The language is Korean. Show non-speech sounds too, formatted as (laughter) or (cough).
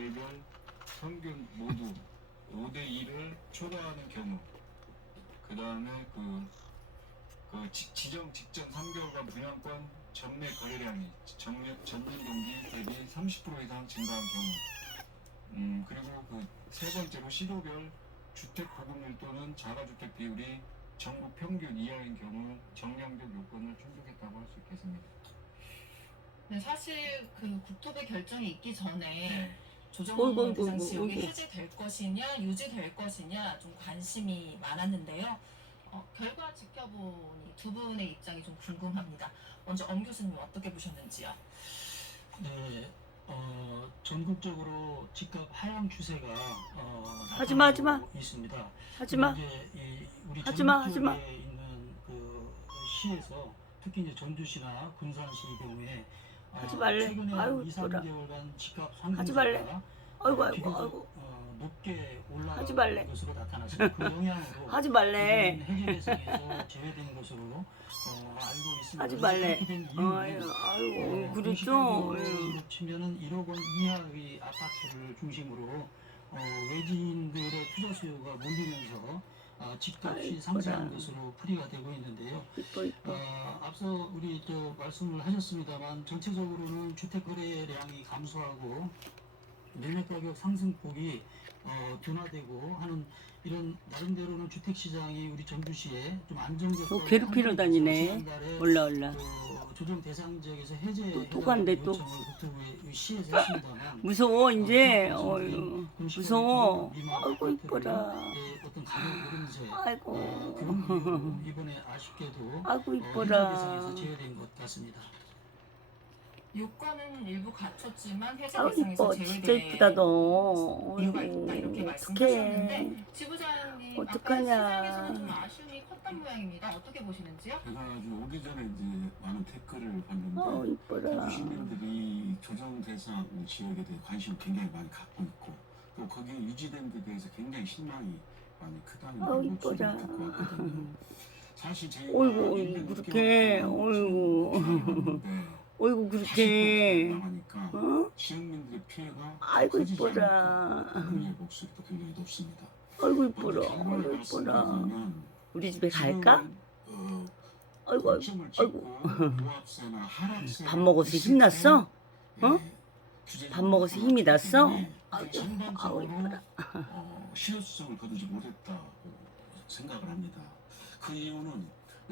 월별 평균 모두 5대 2를 초과하는 경우 그 다음에 그, 그 지, 지정 직전 3개월간 분양권 전매 거래량이 전매, 전년 동기 대비 30% 이상 증가한 경우 음, 그리고 그 세 번째로 시도별 주택 보급률 또는 자가주택 비율이 전국 평균 이하인 경우 정량적 요건을 충족했다고 할 수 있겠습니다. 네, 사실 그 국토부 결정이 있기 전에 네. 조정 어이구, 어이구, 대상 지역이. 해제될 것이냐 유지될 것이냐 좀 관심이 많았는데요. 어, 결과 지켜보니 두 분의 입장이 좀 궁금합니다. 먼저 엄 교수님 어떻게 보셨는지요? 네, 어, 전국적으로 집값 하향 추세가 어, 하지마, 하지마. 나타나고 있습니다. 하지마. 이제 이 우리 하지마, 전북 하지마. 있는 그 시에서 특히 이제 전주시나 군산시 경우에 어, 하지 말래. 아유, 2, 이뻐라. 3개월간 집값 하지 말래. 아이고 아이고 아이고 어, 높게 하지 말래. 것으로 나타났습니다. 그 영향으로 하지 말래. 이번 해제 대상에서 제외된 것으로 어, 알고 있습니다. 하지 말래. 아유 그랬죠. 공시가격으로 치면은 1억 원 이하의 아파트를 중심으로 어, 외지인들의 투자 수요가 몰리면서 어, 집값이 아이고라. 상승한 것으로 풀이가 되고 있는데요. 이뻐 이뻐. 어, 앞서 우리 또 말씀을 하셨습니다만 전체적으로는 주택 거래량이 감소하고 매매 가격 상승폭이 어, 둔화되고 하는 이런 나름대로는 주택 시장이 우리 전주시에 좀 안정적으로 또 괴롭히러 다니네. 올라 올라. 그 조정 대상 지역에서 해제 또- 또 간대, 또. 요청을 국토부에 시에서 무서워 이제. 어, 어휴 공시가격 무서워. 아이고 이뻐라. 예, 어떤 아이고 그런 이유로 이번에 아쉽게도 아이고 어, 이뻐라. 제외된 것 같습니다. 요건은 일부 갖췄지만 해제 아우 대상에서 이뻐 진짜 제외된 이쁘다 너. 이유가 있다 이렇게 어떡해. 말씀하셨는데 지부장님 아까 어떡하냐. 시장에서는 좀 아쉬움이 컸던 모양입니다. 어떻게 보시는지요? 제가 아주 오기 전에 이제 많은 댓글을 봤는데 아우 이뻐라. 전주 시민들이 조정 대상 지역에 대해 관심을 굉장히 많이 갖고 있고 또 거기에 유지된 데 대해서 굉장히 실망이 많이 크다는 아우, 걸 이뻐라. 목소리를 듣고 왔거든요. 사실 저희가 어이구, 어이구, 늦게 그렇게, 왔다고 어이구. (laughs) 어이구 그렇게. 40% 나가니까 어? 지역민들의 피해가 아이고 이뻐라. 목소리도 굉장히 높습니다. 아이고 이뻐라. 아이고 이뻐라. 우리 집에 갈까? 어, 아이고 아이고. (laughs) 밥 먹어서 힘났어? 어? 밥 먹어서 힘이 났어? 아이고, 전반적으로 이뻐라. 어, 실효성을 거두지 못했다고 생각을 합니다. 그 이유는